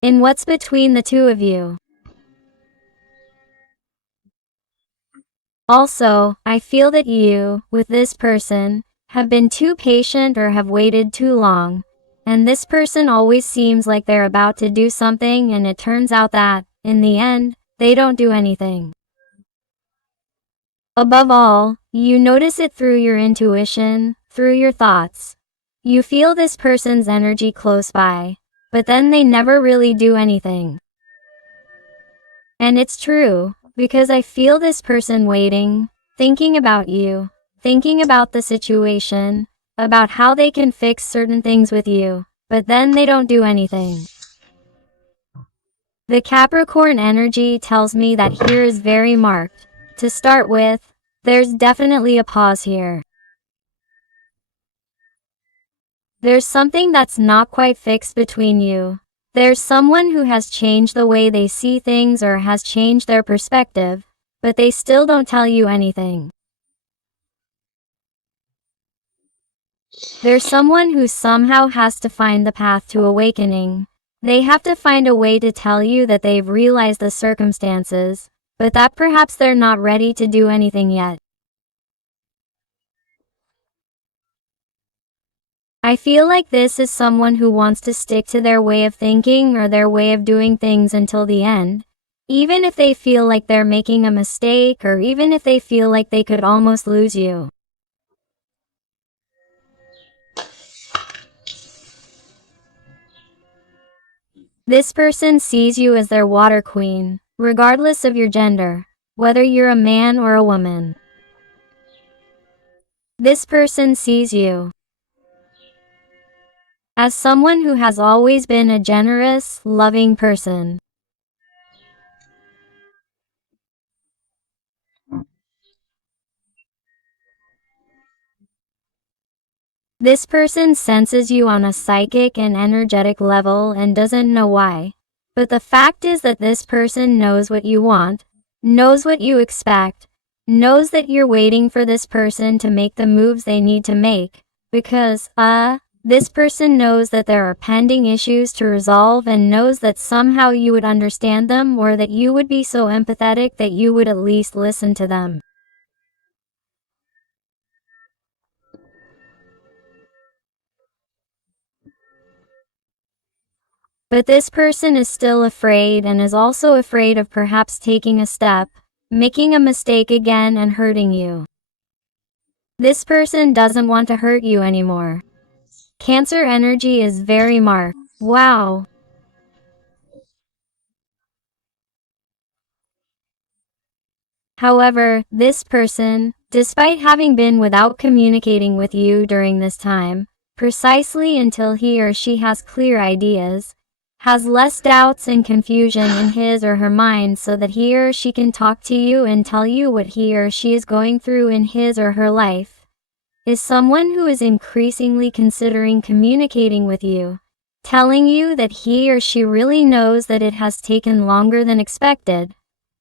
in what's between the two of you. Also, I feel that you, with this person, have been too patient or have waited too long, and this person always seems like they're about to do something and it turns out that, in the end, they don't do anything. Above all, you notice it through your intuition, through your thoughts. You feel this person's energy close by, but then they never really do anything. And it's true, because I feel this person waiting, thinking about you, thinking about the situation, about how they can fix certain things with you, but then they don't do anything. The Capricorn energy tells me that here is very marked. To start with, there's definitely a pause here. There's something that's not quite fixed between you. There's someone who has changed the way they see things or has changed their perspective, but they still don't tell you anything. There's someone who somehow has to find the path to awakening. They have to find a way to tell you that they've realized the circumstances, but that perhaps they're not ready to do anything yet. I feel like this is someone who wants to stick to their way of thinking or their way of doing things until the end, even if they feel like they're making a mistake or even if they feel like they could almost lose you. This person sees you as their water queen, regardless of your gender, whether you're a man or a woman. This person sees you as someone who has always been a generous, loving person. This person senses you on a psychic and energetic level and doesn't know why. But the fact is that this person knows what you want, knows what you expect, knows that you're waiting for this person to make the moves they need to make, because, this person knows that there are pending issues to resolve and knows that somehow you would understand them or that you would be so empathetic that you would at least listen to them. But this person is still afraid and is also afraid of perhaps taking a step, making a mistake again and hurting you. This person doesn't want to hurt you anymore. Cancer energy is very marked. Wow. However, this person, despite having been without communicating with you during this time, precisely until he or she has clear ideas, has less doubts and confusion in his or her mind so that he or she can talk to you and tell you what he or she is going through in his or her life, is someone who is increasingly considering communicating with you, telling you that he or she really knows that it has taken longer than expected,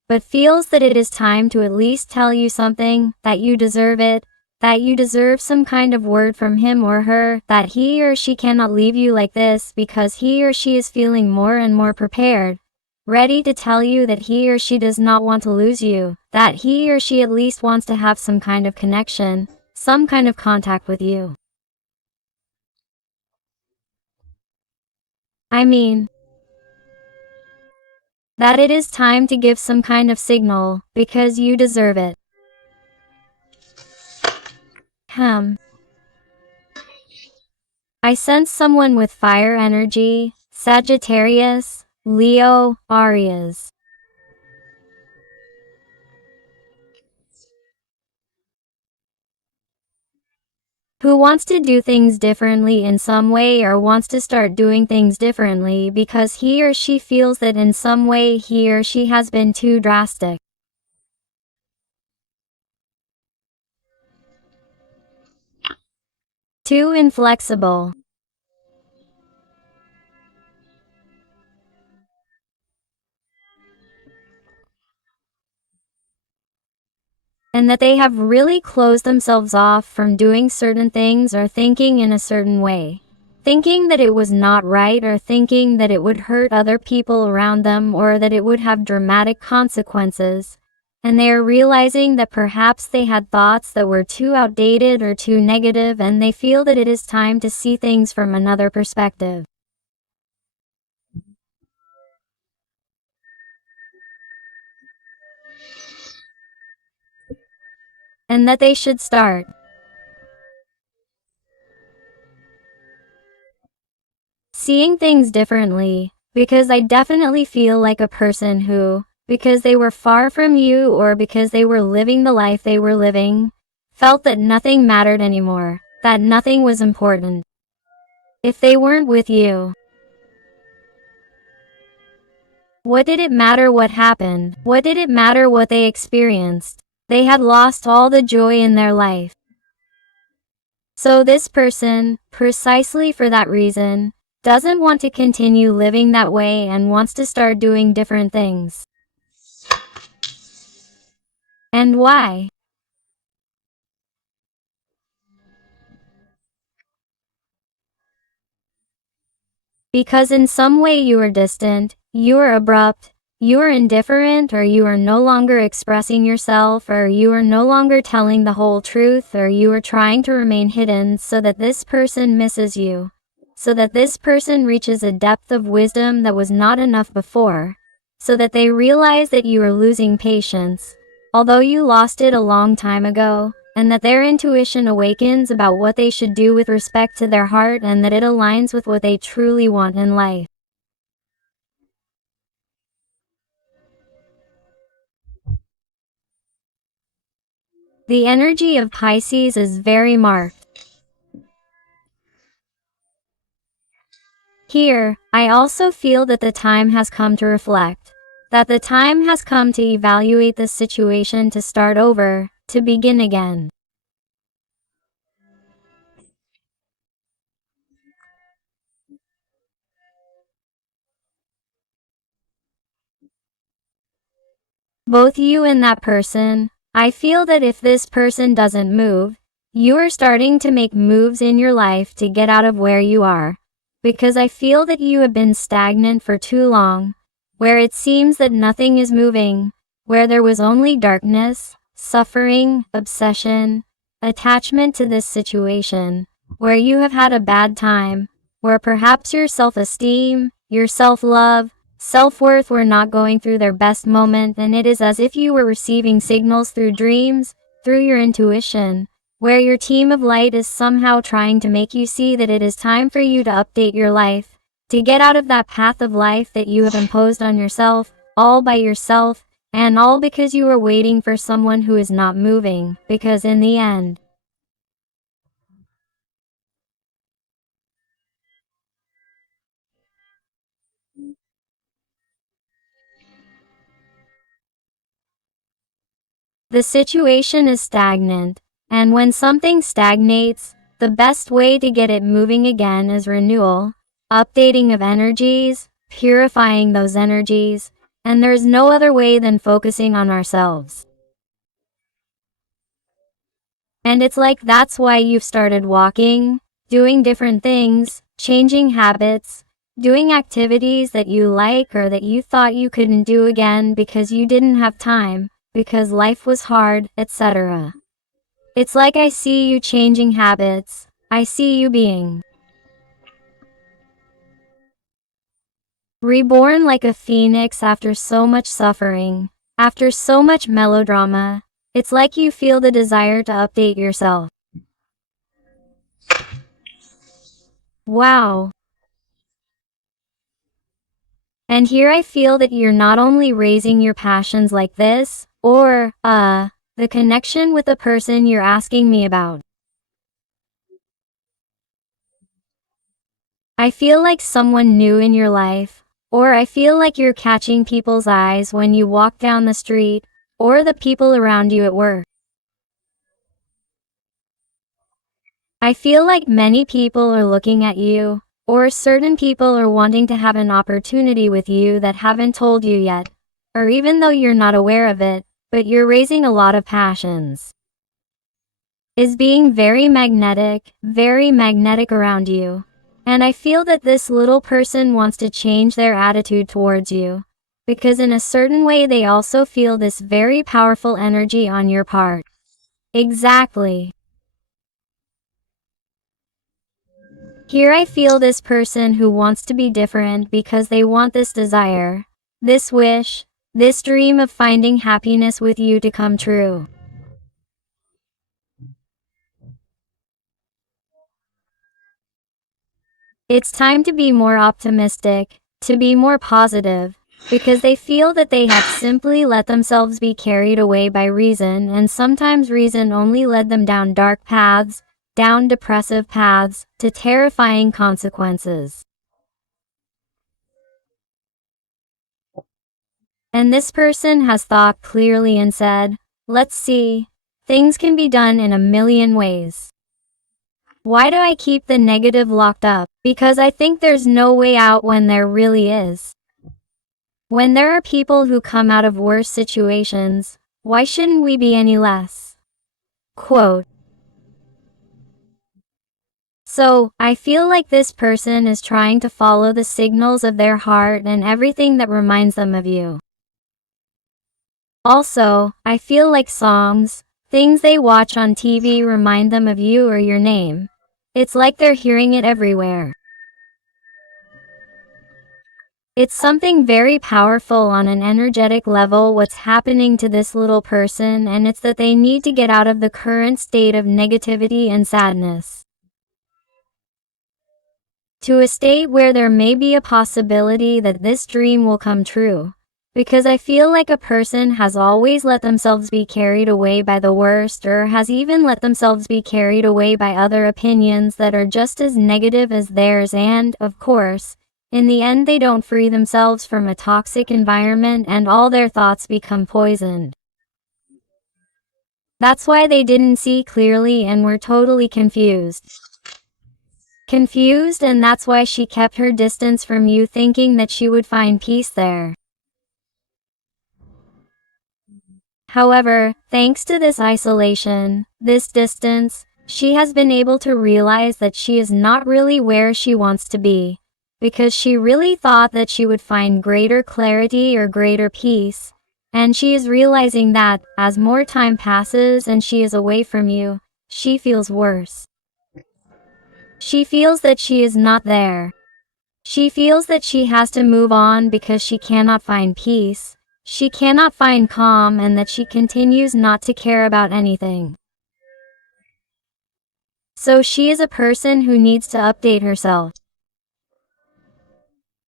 but feels that it is time to at least tell you something, that you deserve it, that you deserve some kind of word from him or her, that he or she cannot leave you like this because he or she is feeling more and more prepared, ready to tell you that he or she does not want to lose you, that he or she at least wants to have some kind of connection, some kind of contact with you. I mean, that it is time to give some kind of signal, because you deserve it. I sense someone with fire energy, Sagittarius, Leo, Aries. Who wants to do things differently in some way or wants to start doing things differently because he or she feels that in some way he or she has been too drastic. Too inflexible. And that they have really closed themselves off from doing certain things or thinking in a certain way. thinking that it was not right or thinking that it would hurt other people around them or that it would have dramatic consequences. And they are realizing that perhaps they had thoughts that were too outdated or too negative, and they feel that it is time to see things from another perspective. And that they should start seeing things differently, because I definitely feel like a person who, because they were far from you or because they were living the life they were living, felt that nothing mattered anymore, that nothing was important if they weren't with you. What did it matter what happened? What did it matter what they experienced? They had lost all the joy in their life. So this person, precisely for that reason, doesn't want to continue living that way and wants to start doing different things. And why? Because in some way you are distant, you are abrupt, you are indifferent, or you are no longer expressing yourself, or you are no longer telling the whole truth, or you are trying to remain hidden so that this person misses you, so that this person reaches a depth of wisdom that was not enough before, so that they realize that you are losing patience, although you lost it a long time ago, and that their intuition awakens about what they should do with respect to their heart and that it aligns with what they truly want in life. The energy of Pisces is very marked. Here, I also feel that the time has come to reflect, that the time has come to evaluate the situation, to start over, to begin again. Both you and that person, I feel that if this person doesn't move, you are starting to make moves in your life to get out of where you are. Because I feel that you have been stagnant for too long, where it seems that nothing is moving, where there was only darkness, suffering, obsession, attachment to this situation, where you have had a bad time, where perhaps your self-esteem, your self-love, self-worth were not going through their best moment, and it is as if you were receiving signals through dreams, through your intuition, where your team of light is somehow trying to make you see that it is time for you to update your life, to get out of that path of life that you have imposed on yourself, all by yourself, and all because you are waiting for someone who is not moving, because in the end, the situation is stagnant, and when something stagnates, the best way to get it moving again is renewal, updating of energies, purifying those energies, and there's no other way than focusing on ourselves. And it's like that's why you've started walking, doing different things, changing habits, doing activities that you like or that you thought you couldn't do again because you didn't have time, because life was hard, etc. It's like I see you changing habits. I see you being reborn like a phoenix after so much suffering, after so much melodrama. It's like you feel the desire to update yourself. Wow. And here I feel that you're not only raising your passions like this, or, the connection with the person you're asking me about. I feel like someone new in your life, or I feel like you're catching people's eyes when you walk down the street, or the people around you at work. I feel like many people are looking at you, or certain people are wanting to have an opportunity with you that haven't told you yet, or even though you're not aware of it, but you're raising a lot of passions. Is being very magnetic around you. And I feel that this little person wants to change their attitude towards you, because in a certain way they also feel this very powerful energy on your part. Exactly. Here I feel this person who wants to be different because they want this desire, this wish, this dream of finding happiness with you to come true. It's time to be more optimistic, to be more positive, because they feel that they have simply let themselves be carried away by reason, and sometimes reason only led them down dark paths, down depressive paths, to terrifying consequences. And this person has thought clearly and said, let's see, things can be done in a million ways. Why do I keep the negative locked up? Because I think there's no way out when there really is. When there are people who come out of worse situations, why shouldn't we be any less? Quote. So, I feel like this person is trying to follow the signals of their heart and everything that reminds them of you. Also, I feel like songs, things they watch on TV remind them of you or your name. It's like they're hearing it everywhere. It's something very powerful on an energetic level what's happening to this little person, and it's that they need to get out of the current state of negativity and sadness to a state where there may be a possibility that this dream will come true. Because I feel like a person has always let themselves be carried away by the worst, or has even let themselves be carried away by other opinions that are just as negative as theirs, and, of course, in the end they don't free themselves from a toxic environment and all their thoughts become poisoned. That's why they didn't see clearly and were totally confused. And that's why she kept her distance from you, thinking that she would find peace there. However, thanks to this isolation, this distance, she has been able to realize that she is not really where she wants to be, because she really thought that she would find greater clarity or greater peace, and she is realizing that, as more time passes and she is away from you, she feels worse. She feels that she is not there. She feels that she has to move on because she cannot find peace, she cannot find calm, and that she continues not to care about anything. So she is a person who needs to update herself.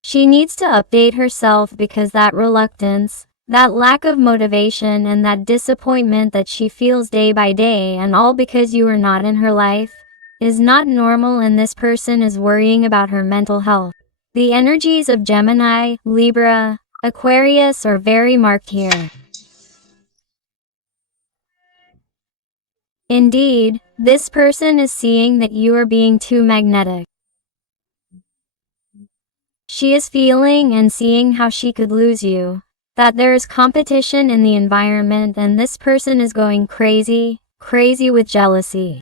She needs to update herself because that reluctance, that lack of motivation, and that disappointment that she feels day by day, and all because you are not in her life, is not normal, and this person is worrying about her mental health. The energies of Gemini, Libra, Aquarius are very marked here. Indeed, this person is seeing that you are being too magnetic. She is feeling and seeing how she could lose you, that there is competition in the environment, and this person is going crazy with jealousy.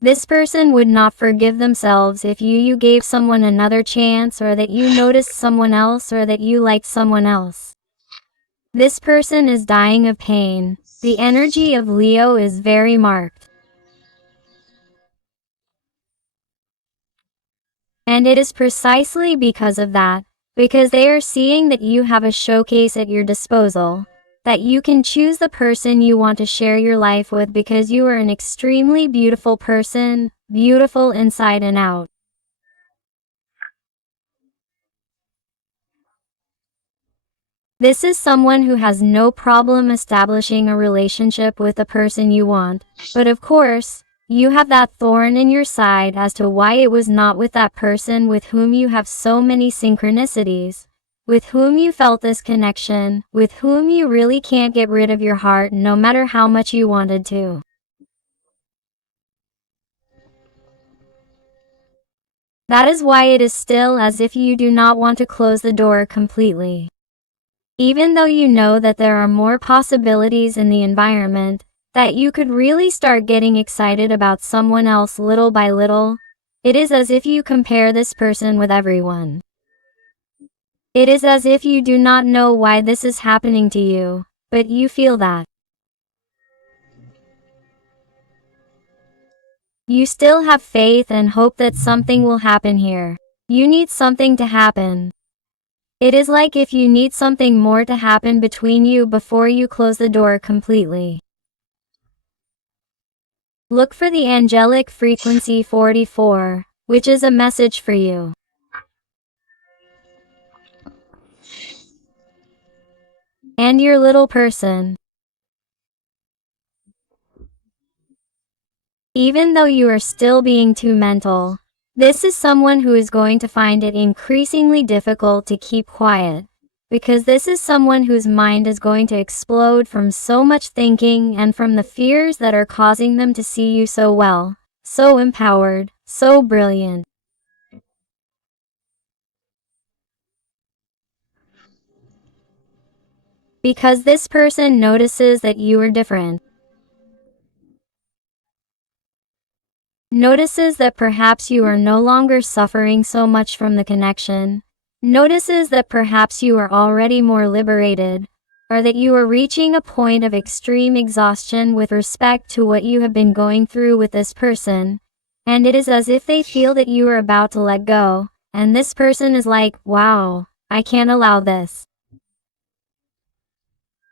This person would not forgive themselves if you gave someone another chance, or that you noticed someone else, or that you liked someone else. This person is dying of pain. The energy of Leo is very marked. And it is precisely because of that, because they are seeing that you have a showcase at your disposal, that you can choose the person you want to share your life with, because you are an extremely beautiful person, beautiful inside and out. This is someone who has no problem establishing a relationship with the person you want, but of course, you have that thorn in your side as to why it was not with that person with whom you have so many synchronicities, with whom you felt this connection, with whom you really can't get rid of your heart no matter how much you wanted to. That is why it is still as if you do not want to close the door completely. Even though you know that there are more possibilities in the environment, that you could really start getting excited about someone else little by little, It is as if you compare this person with everyone. It is as if you do not know why this is happening to you, but you feel that. You still have faith and hope that something will happen here. You need something to happen. It is like if you need something more to happen between you before you close the door completely. Look for the angelic frequency 44, which is a message for you. And your little person. Even though you are still being too mental, this is someone who is going to find it increasingly difficult to keep quiet, because this is someone whose mind is going to explode from so much thinking and from the fears that are causing them to see you so well, so empowered, so brilliant. Because this person notices that you are different. Notices that perhaps you are no longer suffering so much from the connection. Notices that perhaps you are already more liberated, or that you are reaching a point of extreme exhaustion with respect to what you have been going through with this person, and it is as if they feel that you are about to let go, and this person is like, wow, I can't allow this.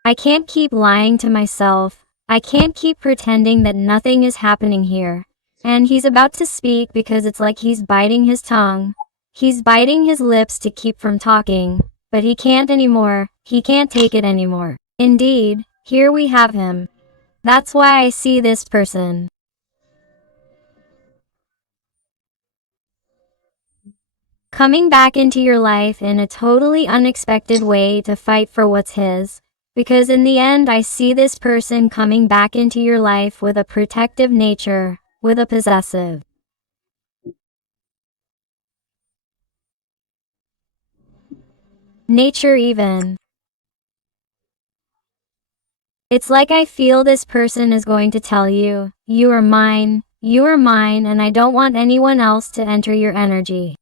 I can't keep lying to myself. I can't keep pretending that nothing is happening here. And he's about to speak because it's like he's biting his tongue. He's biting his lips to keep from talking, but he can't anymore. He can't take it anymore. Indeed, here we have him. That's why I see this person. Coming back into your life in a totally unexpected way to fight for what's his. Because in the end I see this person coming back into your life with a protective nature, with a possessive nature even. It's like I feel this person is going to tell you, you are mine, and I don't want anyone else to enter your energy.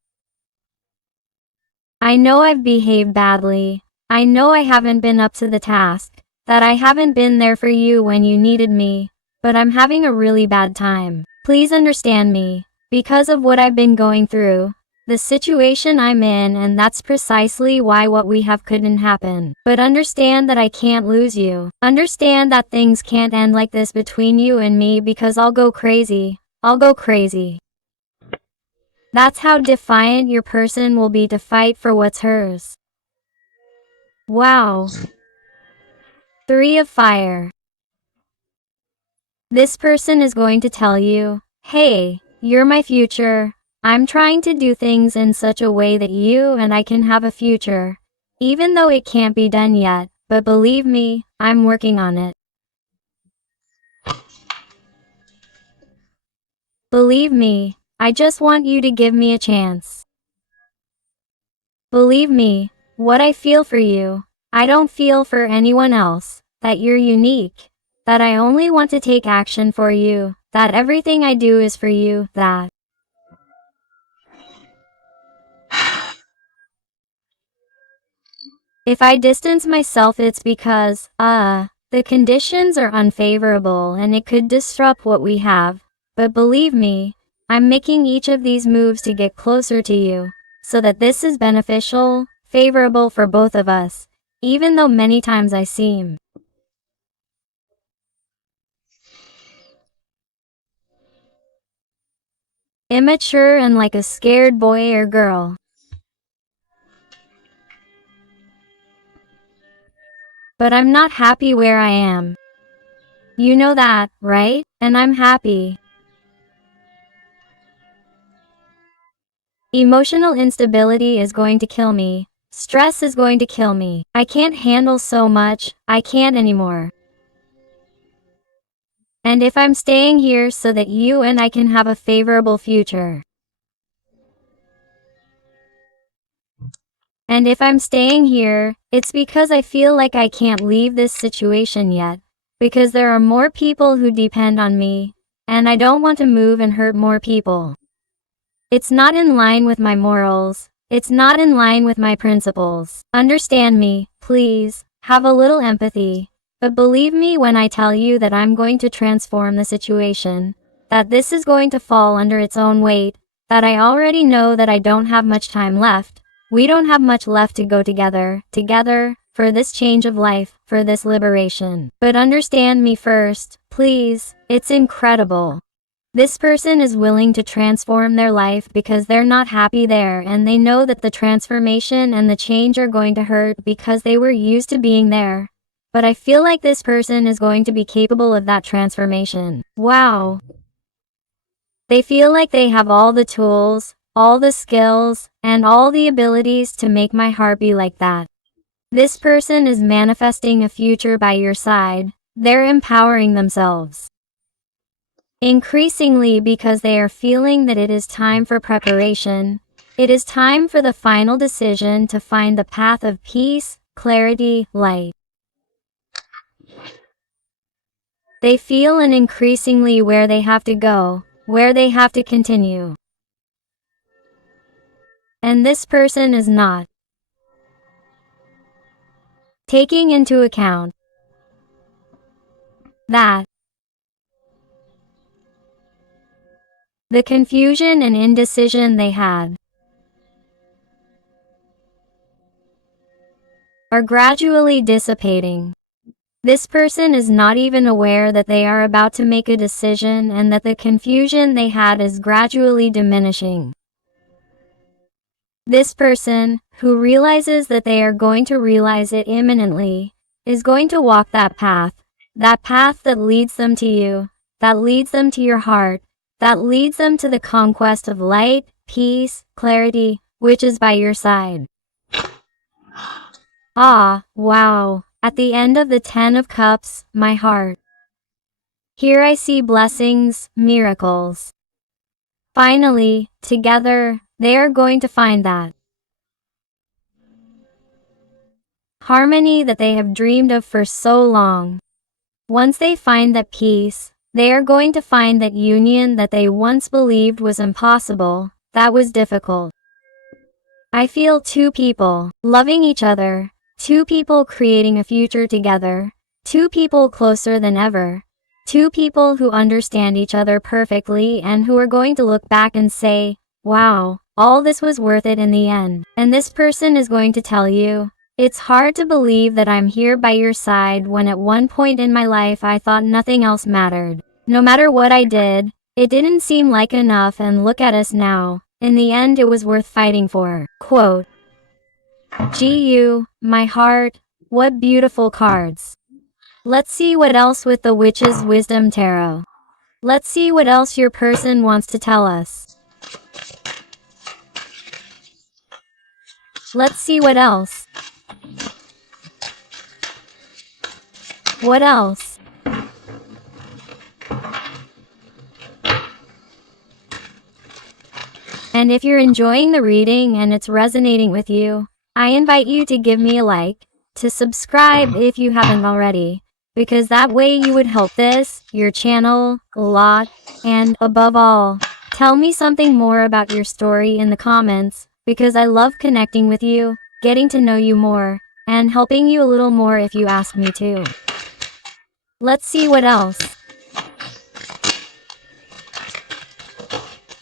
I know I've behaved badly. I know I haven't been up to the task, that I haven't been there for you when you needed me, but I'm having a really bad time. Please understand me, because of what I've been going through, the situation I'm in, and that's precisely why what we have couldn't happen. But understand that I can't lose you. Understand that things can't end like this between you and me because I'll go crazy. I'll go crazy. That's how defiant your person will be to fight for what's hers. Wow. 3 of Fire. This person is going to tell you, hey, you're my future. I'm trying to do things in such a way that you and I can have a future. Even though it can't be done yet, but believe me, I'm working on it. Believe me, I just want you to give me a chance. Believe me, what I feel for you, I don't feel for anyone else, that you're unique, that I only want to take action for you, that everything I do is for you, that if I distance myself it's because, the conditions are unfavorable and it could disrupt what we have. But believe me, I'm making each of these moves to get closer to you, so that this is beneficial, favorable for both of us, even though many times I seem immature and like a scared boy or girl. But I'm not happy where I am. You know that, right? And I'm happy. Emotional instability is going to kill me. Stress is going to kill me. I can't handle so much. I can't anymore. And if I'm staying here so that you and I can have a favorable future. And if I'm staying here, it's because I feel like I can't leave this situation yet. Because there are more people who depend on me, and I don't want to move and hurt more people. It's not in line with my morals. It's not in line with my principles. Understand me, please. Have a little empathy. But believe me when I tell you that I'm going to transform the situation. That this is going to fall under its own weight. That I already know that I don't have much time left. We don't have much left to go together, for this change of life, for this liberation. But understand me first, please. It's incredible. This person is willing to transform their life because they're not happy there, and they know that the transformation and the change are going to hurt because they were used to being there. But I feel like this person is going to be capable of that transformation. Wow. They feel like they have all the tools, all the skills, and all the abilities to make my heart be like that. This person is manifesting a future by your side. They're empowering themselves. Increasingly because they are feeling that it is time for preparation. It is time for the final decision to find the path of peace, clarity, light. They feel and increasingly where they have to go, where they have to continue. And this person is not taking into account that the confusion and indecision they had are gradually dissipating. This person is not even aware that they are about to make a decision and that the confusion they had is gradually diminishing. This person, who realizes that they are going to realize it imminently, is going to walk that path that leads them to you, that leads them to your heart, that leads them to the conquest of light, peace, clarity, which is by your side. Ah, wow. At the end of the 10 of Cups, my heart. Here I see blessings, miracles. Finally, together, they are going to find that harmony that they have dreamed of for so long. Once they find that peace, they are going to find that union that they once believed was impossible, that was difficult. I feel two people loving each other, two people creating a future together, two people closer than ever, two people who understand each other perfectly and who are going to look back and say, wow, all this was worth it in the end. And this person is going to tell you, it's hard to believe that I'm here by your side when at one point in my life I thought nothing else mattered. No matter what I did, it didn't seem like enough, and look at us now. In the end it was worth fighting for. Quote. GU, my heart, what beautiful cards. Let's see what else with the Witch's Wisdom Tarot. Let's see what else your person wants to tell us. Let's see what else. What else? And if you're enjoying the reading and it's resonating with you, I invite you to give me a like, to subscribe if you haven't already, because that way you would help this, your channel, a lot, and above all, tell me something more about your story in the comments, because I love connecting with you, getting to know you more, and helping you a little more if you ask me to. Let's see what else.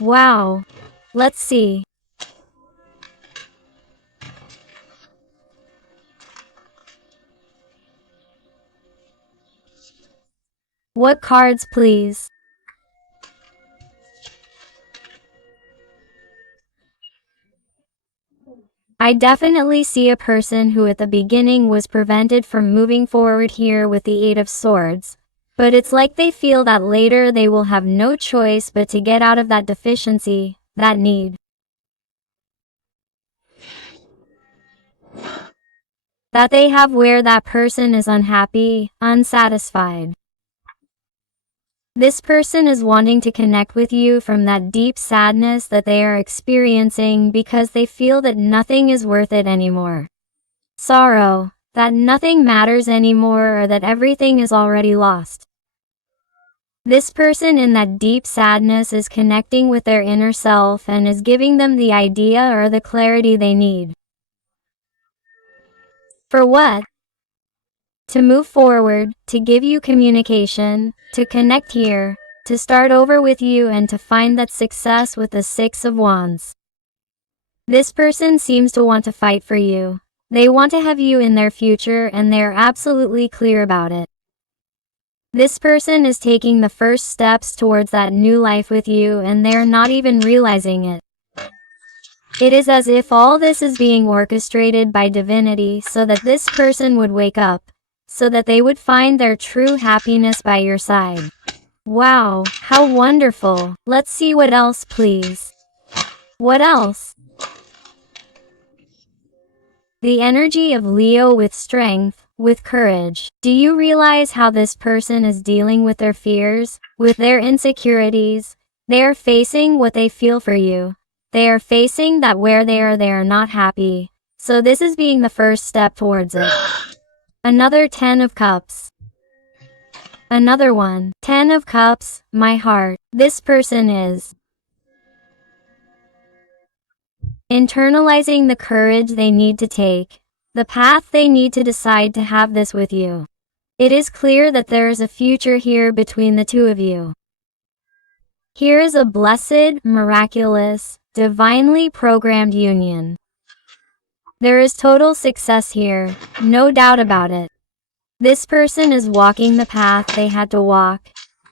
Wow. Let's see. What cards, please? I definitely see a person who at the beginning was prevented from moving forward here with the Eight of Swords, but it's like they feel that later they will have no choice but to get out of that deficiency, that need. That they have where that person is unhappy, unsatisfied. This person is wanting to connect with you from that deep sadness that they are experiencing because they feel that nothing is worth it anymore. Sorrow, that nothing matters anymore or that everything is already lost. This person in that deep sadness is connecting with their inner self and is giving them the idea or the clarity they need. For what? To move forward, to give you communication, to connect here, to start over with you and to find that success with the Six of Wands. This person seems to want to fight for you. They want to have you in their future and they are absolutely clear about it. This person is taking the first steps towards that new life with you and they are not even realizing it. It is as if all this is being orchestrated by divinity so that this person would wake up, so that they would find their true happiness by your side. Wow, how wonderful. Let's see what else, please. What else? The energy of Leo with strength, with courage. Do you realize how this person is dealing with their fears, with their insecurities? They are facing what they feel for you. They are facing that where they are not happy. So this is being the first step towards it. Another 10 of Cups. Another one. 10 of Cups, my heart. This person is internalizing the courage they need to take, the path they need to decide to have this with you. It is clear that there is a future here between the two of you. Here is a blessed, miraculous, divinely programmed union. There is total success here, no doubt about it. This person is walking the path they had to walk,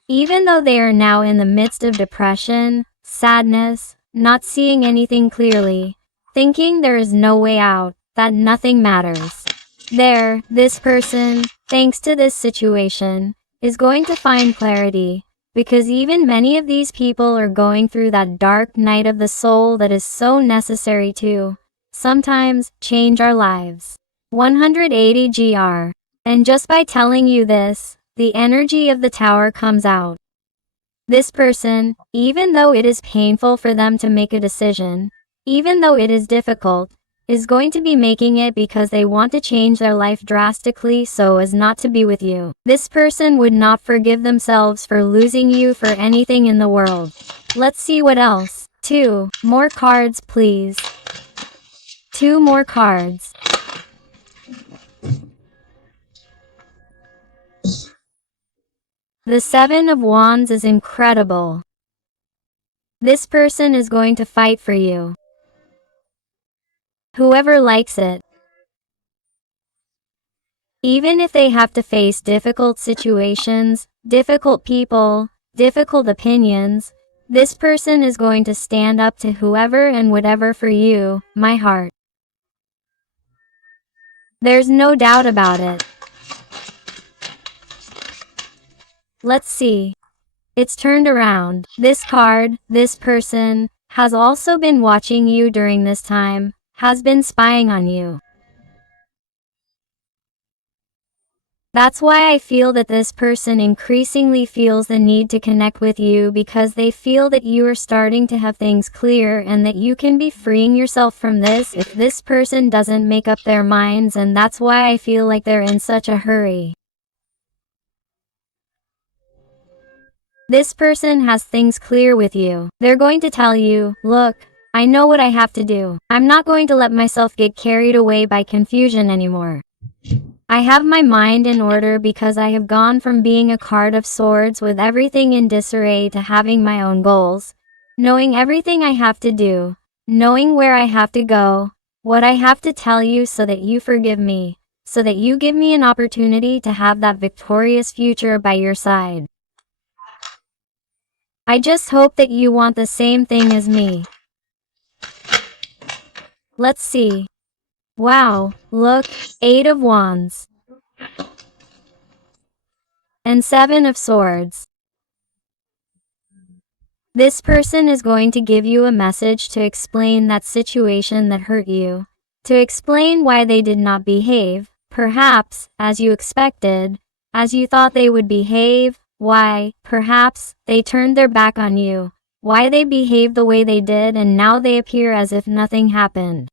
even though they are now in the midst of depression, sadness, not seeing anything clearly, thinking there is no way out, that nothing matters. This person, thanks to this situation, is going to find clarity, because even many of these people are going through that dark night of the soul that is so necessary to, sometimes, change our lives. 180 GR. And just by telling you this, the energy of the Tower comes out. This person, even though it is painful for them to make a decision, even though it is difficult, is going to be making it because they want to change their life drastically so as not to be with you. This person would not forgive themselves for losing you for anything in the world. Let's see what else. 2 more cards, please. 2 more cards. The 7 of Wands is incredible. This person is going to fight for you. Whoever likes it. Even if they have to face difficult situations, difficult people, difficult opinions, this person is going to stand up to whoever and whatever for you, my heart. There's no doubt about it. Let's see. It's turned around. This card, this person, has also been watching you during this time, has been spying on you. That's why I feel that this person increasingly feels the need to connect with you because they feel that you are starting to have things clear and that you can be freeing yourself from this if this person doesn't make up their minds, and that's why I feel like they're in such a hurry. This person has things clear with you. They're going to tell you, look, I know what I have to do. I'm not going to let myself get carried away by confusion anymore. I have my mind in order because I have gone from being a card of swords with everything in disarray to having my own goals, knowing everything I have to do, knowing where I have to go, what I have to tell you so that you forgive me, so that you give me an opportunity to have that victorious future by your side. I just hope that you want the same thing as me. Let's see. Wow, look, 8 of Wands. And 7 of Swords. This person is going to give you a message to explain that situation that hurt you, to explain why they did not behave, perhaps, as you expected, as you thought they would behave, why, perhaps, they turned their back on you, why they behaved the way they did and now they appear as if nothing happened.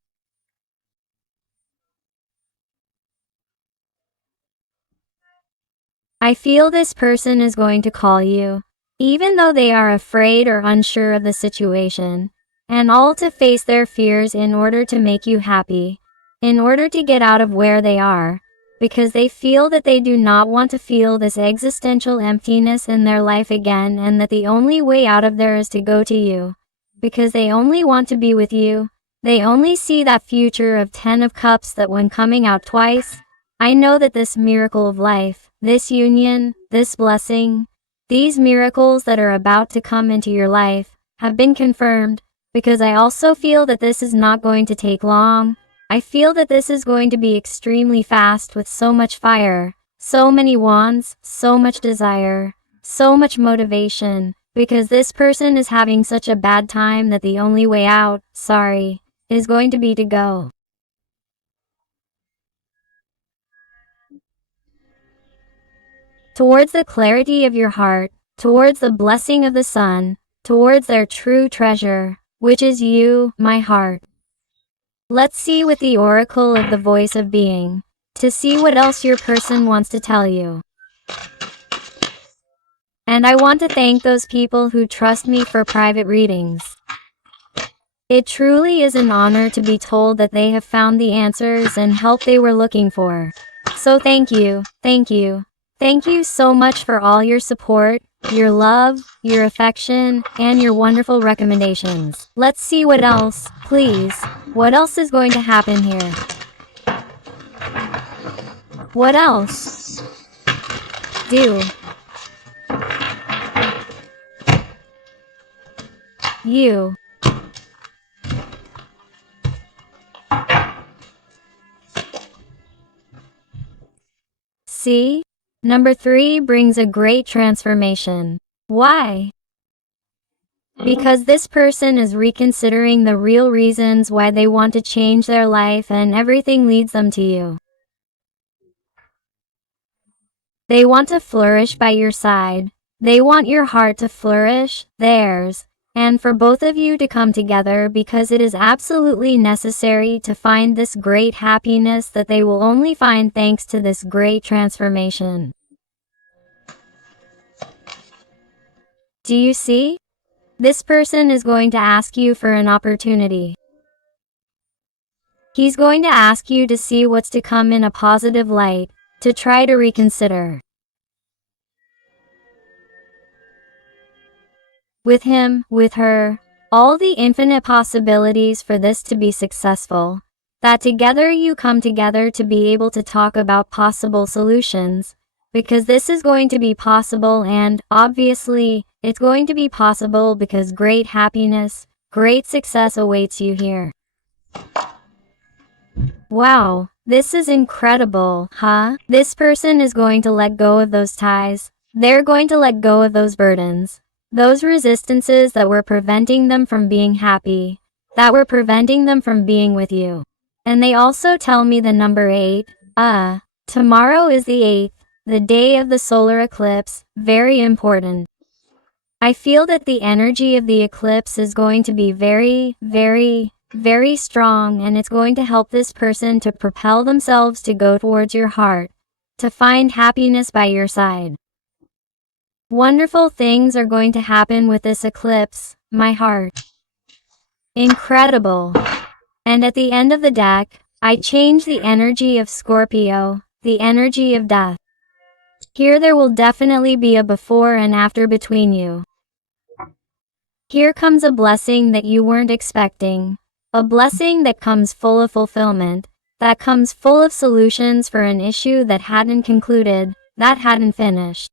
I feel this person is going to call you. even though they are afraid or unsure of the situation, and all to face their fears in order to make you happy, in order to get out of where they are, because they feel that they do not want to feel this existential emptiness in their life again, and that the only way out of there is to go to you, because they only want to be with you. They only see that future of 10 of Cups, that when coming out twice, I know that this miracle of life, this union, this blessing, these miracles that are about to come into your life, have been confirmed, because I also feel that this is not going to take long. I feel that this is going to be extremely fast, with so much fire, so many wands, so much desire, so much motivation, because this person is having such a bad time that the only way out, is going to be to go. Towards the clarity of your heart, towards the blessing of the sun, towards their true treasure, which is you, my heart. Let's see with the oracle of the voice of being, to see what else your person wants to tell you. And I want to thank those people who trust me for private readings. It truly is an honor to be told that they have found the answers and help they were looking for. So thank you, thank you. Thank you so much for all your support, your love, your affection, and your wonderful recommendations. Let's see what else, please. What else is going to happen here? What else? Do you see? Number 3 brings a great transformation. Why? Because this person is reconsidering the real reasons why they want to change their life, and everything leads them to you. They want to flourish by your side. They want your heart to flourish, theirs, and for both of you to come together, because it is absolutely necessary to find this great happiness that they will only find thanks to this great transformation. Do you see? This person is going to ask you for an opportunity. He's going to ask you to see what's to come in a positive light, to try to reconsider. With him, with her, all the infinite possibilities for this to be successful, that together you come together to be able to talk about possible solutions, because this is going to be possible, and obviously, it's going to be possible because great happiness, great success awaits you here. Wow, this is incredible, huh? This person is going to let go of those ties. They're going to let go of those burdens. Those resistances that were preventing them from being happy, that were preventing them from being with you. And they also tell me the number 8, tomorrow is the 8th, the day of the solar eclipse, very important. I feel that the energy of the eclipse is going to be very, very, very strong, and it's going to help this person to propel themselves to go towards your heart, to find happiness by your side. Wonderful things are going to happen with this eclipse, my heart. Incredible. And at the end of the deck, I change the energy of Scorpio, the energy of death. Here there will definitely be a before and after between you. Here comes a blessing that you weren't expecting. A blessing that comes full of fulfillment, that comes full of solutions for an issue that hadn't concluded, that hadn't finished.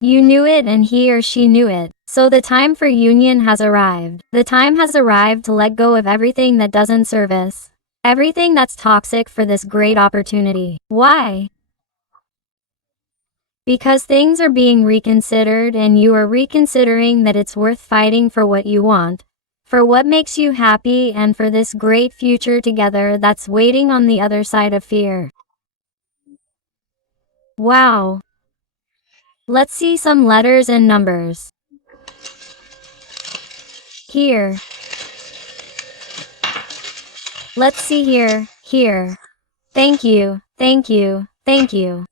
You knew it and he or she knew it, so the time for union has arrived. The time has arrived to let go of everything that doesn't serve us, everything that's toxic for this great opportunity. Why? Because things are being reconsidered, and you are reconsidering that it's worth fighting for what you want, for what makes you happy, and for this great future together that's waiting on the other side of fear. Wow. Let's see some letters and numbers. Here. Let's see here, here. Thank you, thank you, thank you.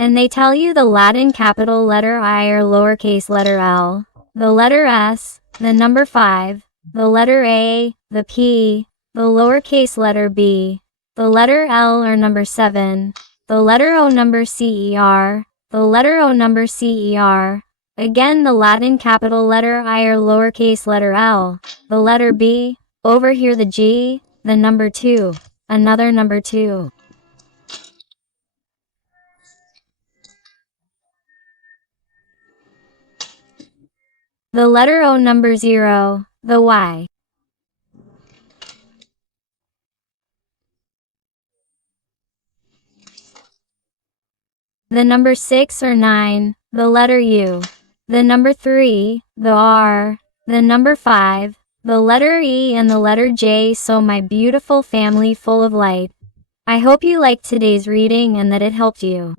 And they tell you the Latin capital letter I or lowercase letter L, the letter S, the number 5, the letter A, the P, the lowercase letter B, the letter L or number 7, the letter O number CER, the letter O number CER, again the Latin capital letter I or lowercase letter L, the letter B, over here the G, the number 2, another number 2. The letter O number 0, the Y. The number 6 or 9, the letter U. The number 3, the R. The number 5, the letter E and the letter J. So my beautiful family full of light, I hope you liked today's reading and that it helped you.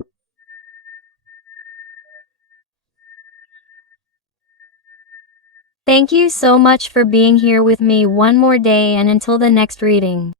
Thank you so much for being here with me one more day and until the next reading.